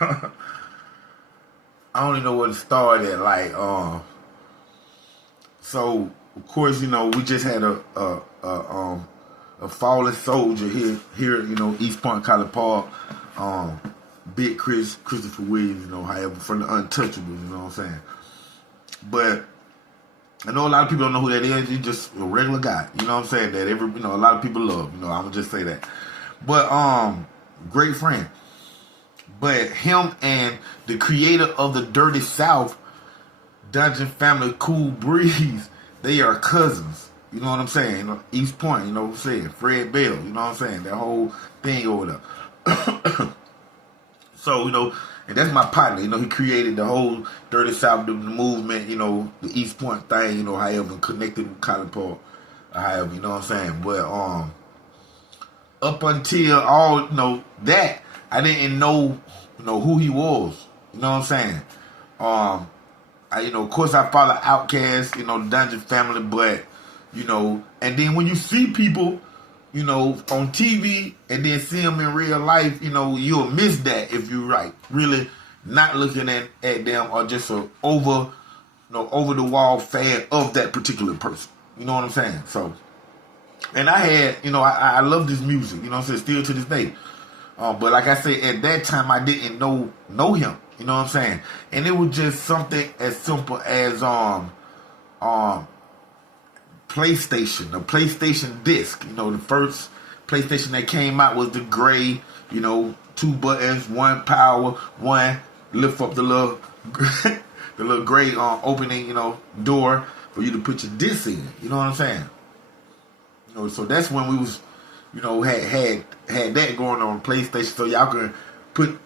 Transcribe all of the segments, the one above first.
I don't even know where to start at. Like, so of course, we just had a fallen soldier here, East Point College Park. Big Christopher Williams, however, from the Untouchables, you know what I'm saying? But I know a lot of people don't know who that is. He's just a regular guy, you know what I'm saying? That a lot of people love, I'm gonna just say that. But great friend. But him and the creator of the Dirty South, Dungeon Family Cool Breeze, they are cousins. You know what I'm saying? East Point, you know what I'm saying? Fred Bell, you know what I'm saying? That whole thing over there. So, and that's my partner. He created the whole Dirty South, the movement, the East Point thing, however, connected with College Park, however, you know what I'm saying? But up until all, that, I didn't know, who he was. You know what I'm saying? Of course, I follow Outkast, the Dungeon Family, but, and then when you see people, on TV and then see them in real life, you'll miss that if you're really not looking at them or just a over the wall fan of that particular person. You know what I'm saying? So, and I had, I love this music, you know what I'm saying, still to this day. But like I said, at that time I didn't know him, you know what I'm saying? And it was just something as simple as PlayStation, a PlayStation disc. The first PlayStation that came out was the gray, 2 buttons, 1 power, 1 lift up the little the little gray opening, door for you to put your disc in. You know what I'm saying? So that's when we was, had that going on PlayStation, so y'all can put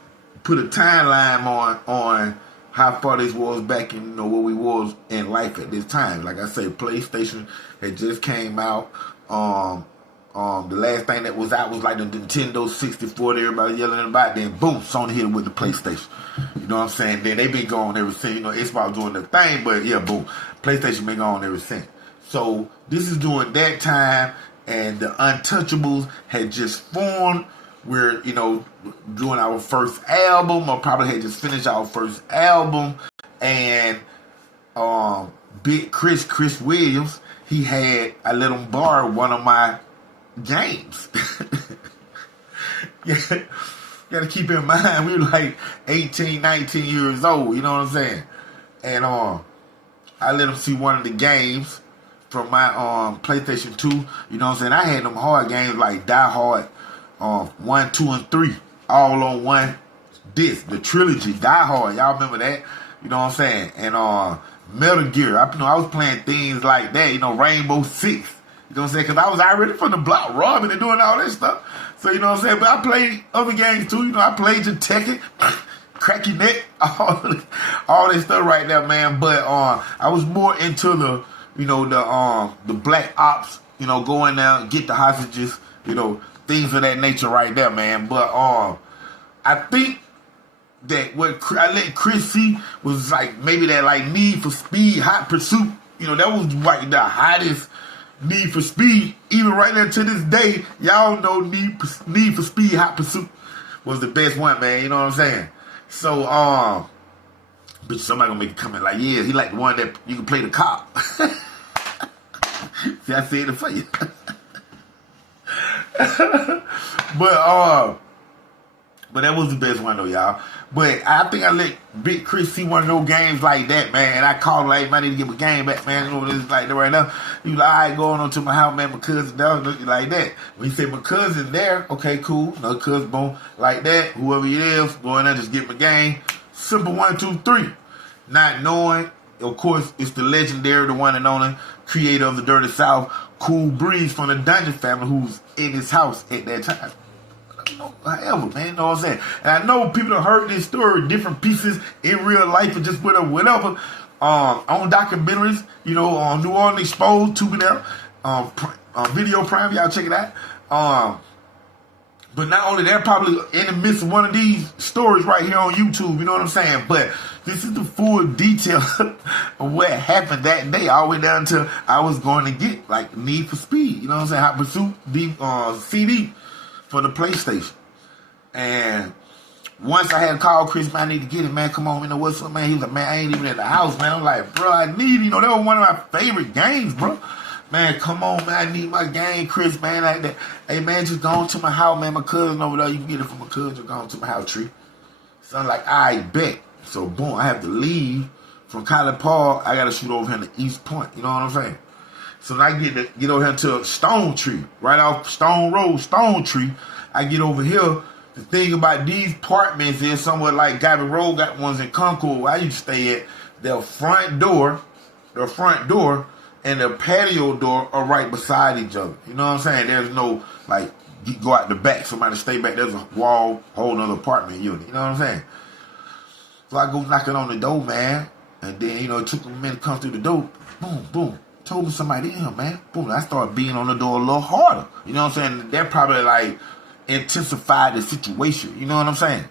a timeline on how far this was back in, where we was in life at this time. Like I say, PlayStation had just came out. The last thing that was out was like the Nintendo 64 that everybody yelling about. Then boom, Sony hit it with the PlayStation. You know what I'm saying? Then they been going ever since. Xbox doing their thing, but yeah, boom, PlayStation been going ever since. So this is during that time, and the Untouchables had just formed. We're, doing our first album, or probably had just finished our first album, and Big Chris Williams, I let him borrow one of my games. Yeah, gotta keep in mind, we were like 18, 19 years old, you know what I'm saying? And I let him see one of the games from my PlayStation 2, you know what I'm saying? I had them hard games like Die Hard, 1, 2, and 3, all on one disc. The trilogy, Die Hard, y'all remember that? You know what I'm saying? And Metal Gear, I was playing things like that, Rainbow Six. You know what I'm saying? Because I was already from the block, robbing and doing all that stuff. So, you know what I'm saying? But I played other games too. I played your Tekken, Crack Your Neck, all this stuff right there, man. But I was more into the, the Black Ops, going down, get the hostages, things of that nature right there, man. But I think that what I let Chris see was like maybe that like Need for Speed, Hot Pursuit. That was like the hottest Need for Speed. Even right there to this day, y'all know Need for Speed, Hot Pursuit was the best one, man. You know what I'm saying? So, but somebody gonna make a comment like, yeah, he like the one that you can play the cop. See, I said it for you. But that was the best one though, y'all. But I think I let Big Chris see one of those games like that, man. And I called him like, man, I need to get my game back, man. This like that right now. He was like, all right, going on to my house, man. My cousin down, looking like that. When he said my cousin there, okay, cool. Another cousin, boom, like that. Whoever it is, going there, just get my game. Simple 1, 2, 3. Not knowing, of course, it's the legendary, the one and only creator of the Dirty South, Cool Breeze from the Dungeon Family, who's in his house at that time. However, man, you know what I'm saying? And I know people have heard this story, different pieces in real life, or just whatever. On documentaries, on New Orleans Exposed, tubing there, Video Prime, y'all check it out. But not only that, probably in the midst of one of these stories right here on YouTube, you know what I'm saying? But this is the full detail of what happened that day, all the way down to I was going to get like Need for Speed, you know what I'm saying? Hot Pursuit CD for the PlayStation. And once I had called Chris, man, I need to get it, man. Come on, man. What's up, man? He was like, man, I ain't even at the house, man. I'm like, bro, I need, that was one of my favorite games, bro. Man, come on, man. I need my game, Chris, man. Like that. Hey, man, just go on to my house, man. My cousin over there. You can get it from my cousin. Just go on to my house, tree. So I'm like, I bet. So, boom, I have to leave from College Park. I got to shoot over here to East Point. You know what I'm saying? So I get over here to Stone Tree, right off Stone Road, Stone Tree. I get over here. The thing about these apartments is somewhat like Gavin Road got ones in Concord where I used to stay at. Their front door, and the patio door are right beside each other. You know what I'm saying? There's no, like, you go out the back, somebody stay back, there's a whole other apartment unit. You know what I'm saying? So I go knocking on the door, man. And then, it took a minute to come through the door. Boom, boom. Told me somebody in here, man. Boom. I started beating on the door a little harder. You know what I'm saying? That probably, like, intensified the situation. You know what I'm saying?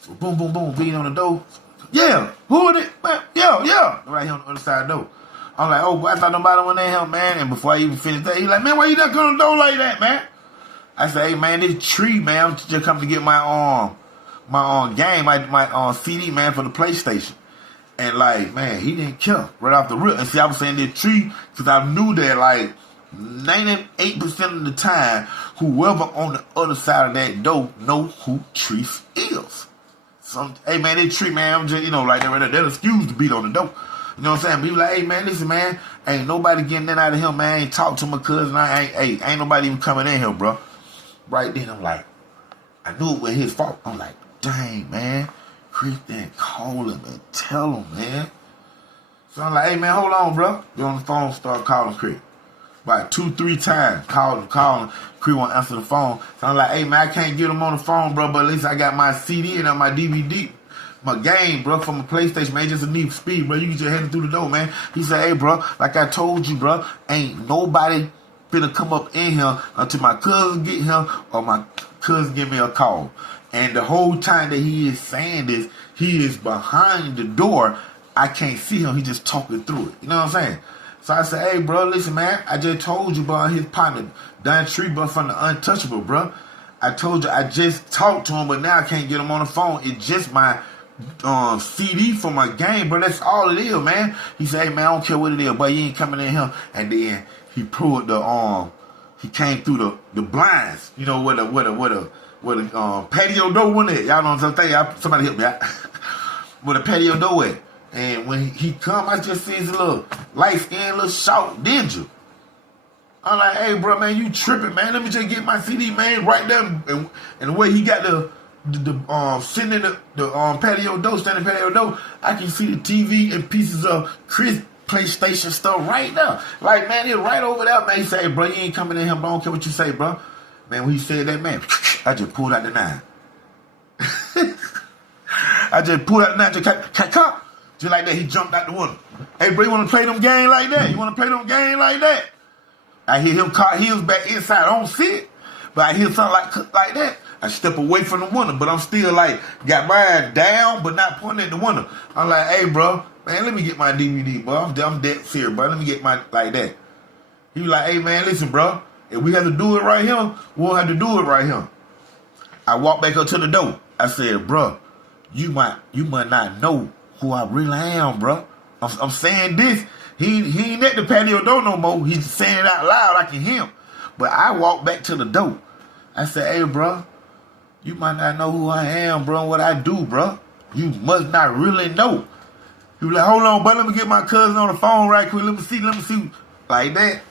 So boom, boom, boom, beating on the door. Yeah. Who is it? Man, yeah. Right here on the other side of the door. I'm like, oh, boy, I thought nobody went in here, man. And before I even finished that, he's like, man, why you knocking on the door like that, man? I said, hey, man, this tree, man, I'm just coming to get my game, my CD, man, for the PlayStation. And, like, man, he didn't care right off the rip. And see, I was saying this tree because I knew that, like, 98% of the time, whoever on the other side of that door know who Treese is. Hey, man, this tree, man, I'm just, like that excuse to beat on the door. You know what I'm saying? But he was like, hey, man, listen, man, ain't nobody getting that out of him, man. I ain't talk to my cousin. Ain't nobody even coming in here, bro. Right then, I'm like, I knew it was his fault. I'm like, dang, man. Chris didn't call him and tell him, man. So I'm like, hey, man, hold on, bro. Get on the phone, start calling Chris. About 2-3 times, calling. Chris won't answer the phone. So I'm like, hey, man, I can't get him on the phone, bro, but at least I got my CD and my DVD. My game, bro, from a PlayStation, man, just a need for speed, bro. You can just head through the door, man. He said, hey, bro, like I told you, bro, ain't nobody finna come up in here until my cousin get here or my cousin give me a call. And the whole time that he is saying this, he is behind the door. I can't see him. He just talking through it. You know what I'm saying? So I said, hey, bro, listen, man, I just told you, bro, his partner, Don Tree, bro, from the Untouchable, bro. I told you I just talked to him, but now I can't get him on the phone. It's just my CD for my game, bro. That's all it is, man. He said, hey, man, I don't care what it is, but you ain't coming in here. And then he pulled he came through the blinds, where the patio door went at. Y'all know what I'm saying? Somebody help me out. Where the patio door at. And when he come, I just see his little light-skinned little short ninja. I'm like, hey, bro, man, you tripping, man. Let me just get my CD, man, right there. And the way he got the sitting in the patio door, standing patio door, I can see the TV and pieces of Chris PlayStation stuff right there. Like, man, it's right over there, man. He say, hey, bro, you ain't coming in here, but I don't care what you say, bro. Man, when he said that, man, I just pulled out the 9. I just pulled out the 9, just like that, he jumped out the window. Hey, bro, you want to play them game like that? You want to play them game like that? I hear him caught heels back inside. I don't see it, but I hear something like that. I step away from the window, but I'm still like, got mine down, but not pointing at the window. I'm like, hey, bro, man, let me get my DVD, bro. I'm dead serious, bro. Let me get my, like that. He was like, hey, man, listen, bro. If we have to do it right here, we'll have to do it right here. I walked back up to the door. I said, bro, you might not know who I really am, bro. I'm saying this. He ain't at the patio door no more. He's saying it out loud. I can hear him. But I walked back to the door. I said, hey, bro, you might not know who I am, bro, and what I do, bro. You must not really know. He was like, hold on, bro, let me get my cousin on the phone right quick. Let me see. Like that.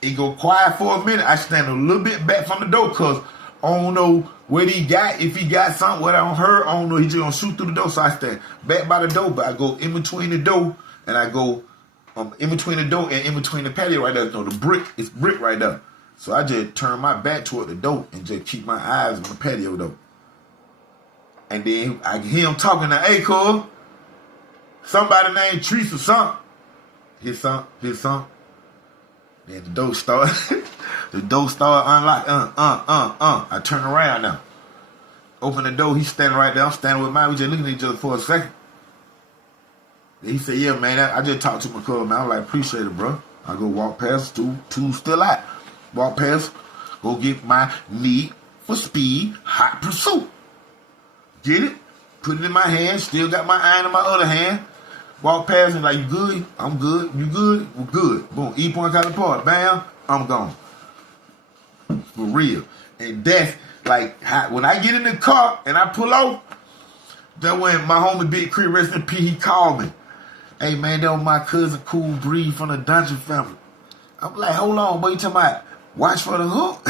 It go quiet for a minute. I stand a little bit back from the door because I don't know what he got. If he got something, what I don't heard, I don't know. He just gonna shoot through the door. So I stand back by the door, but I go in between the door and I go in between the door and in between the patio right there. No, the brick, it's brick right there. So I just turn my back toward the door and just keep my eyes on the patio door. And then I can hear him talking to, hey, Cole, somebody named Treese or something. His son. Then the door started. The door started unlocked. I turn around now. Open the door. He's standing right there. I'm standing with mine. We just looking at each other for a second. Then he said, yeah, man, I just talked to my cousin, man. I'm like, appreciate it, bro. I go walk past, two still out. Walk past, go get my Need for Speed Hot Pursuit. Get it, put it in my hand, still got my iron in my other hand. Walk past and like, you good? I'm good. You good? We're good. Boom. E-point cut apart. Bam. I'm gone. For real. And that's like when I get in the car and I pull off, that when my homie Big Cree, rest in peace, he called me. Hey man, that was my cousin Cool Breeze from the Dungeon family. I'm like, hold on, boy, you talking about watch for the hook?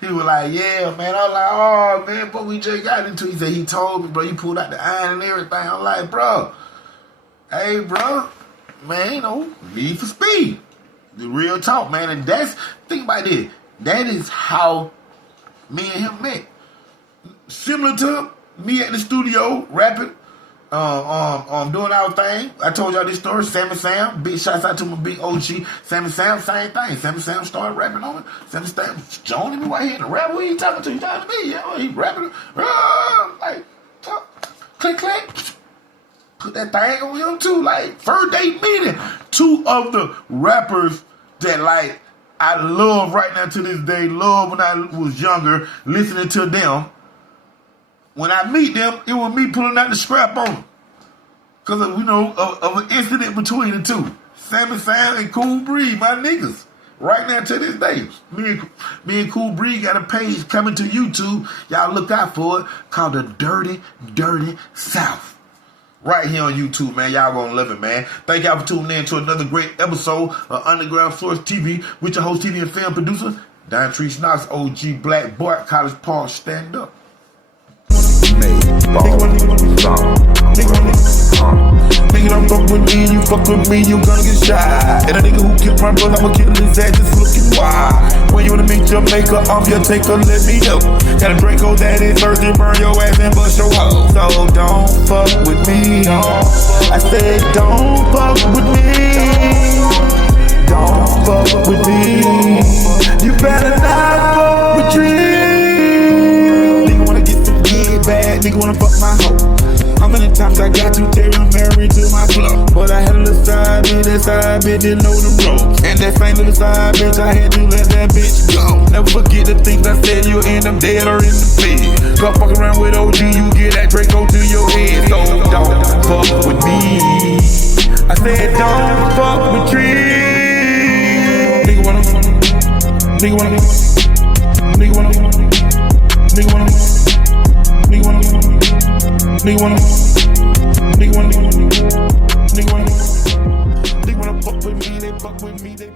He was like, yeah, man. I was like, oh, man, but we just got into it. He said, he told me, bro, you pulled out the iron and everything. I'm like, bro, hey, bro, man, need for speed. The real talk, man. And think about this. That is how me and him met. Similar to me at the studio, rapping, doing our thing. I told y'all this story. Sam, big shouts out to my big OG. Sam, same thing. Sam started rapping on it. Sam joining me right here in the rap. Who he talking to? He talking to me. Yeah, he rapping. Like, click. Put that thing on him too. Like, first date meeting. Two of the rappers that like I love right now to this day. Love when I was younger, listening to them. When I meet them, it was me pulling out the scrap on them. Because of, of an incident between the two. Sam and Cool Breeze, my niggas. Right now to this day. Me and Cool Breeze got a page coming to YouTube. Y'all look out for it. Called The Dirty, Dirty South. Right here on YouTube, man. Y'all gonna love it, man. Thank y'all for tuning in to another great episode of Underground Source TV with your host, TV and film producer, Don Treese Knox, OG Black Bart, College Park, stand up. Nigga don't fuck with me, you fuck with me, you gonna get shot. And a nigga who killed my brother, I'ma kill his ass just looking wild. When you wanna meet your maker, off your taker, let me know. Got a Draco that is thirsty, burn your ass and bust your hoe. So don't fuck with me, I said don't fuck with me. Don't fuck with me. You better not fuck with me. Bad nigga wanna fuck my hoe. How many times I got to tear him married to my flow? But I had a little side bitch, that side bitch didn't know the ropes. And that same little side bitch, I had to let that bitch go. Never forget the things I said, you'll end up dead or in the bed. Go fuck around with OG, you get that Draco to your head. So don't fuck with me. I said don't fuck with trees. Nigga wanna Nigga wanna Nigga wanna Nigga wanna Nigga wanna, nigga wanna, nigga wanna, nigga wanna, nigga wanna fuck with me, they fuck with me, they fuck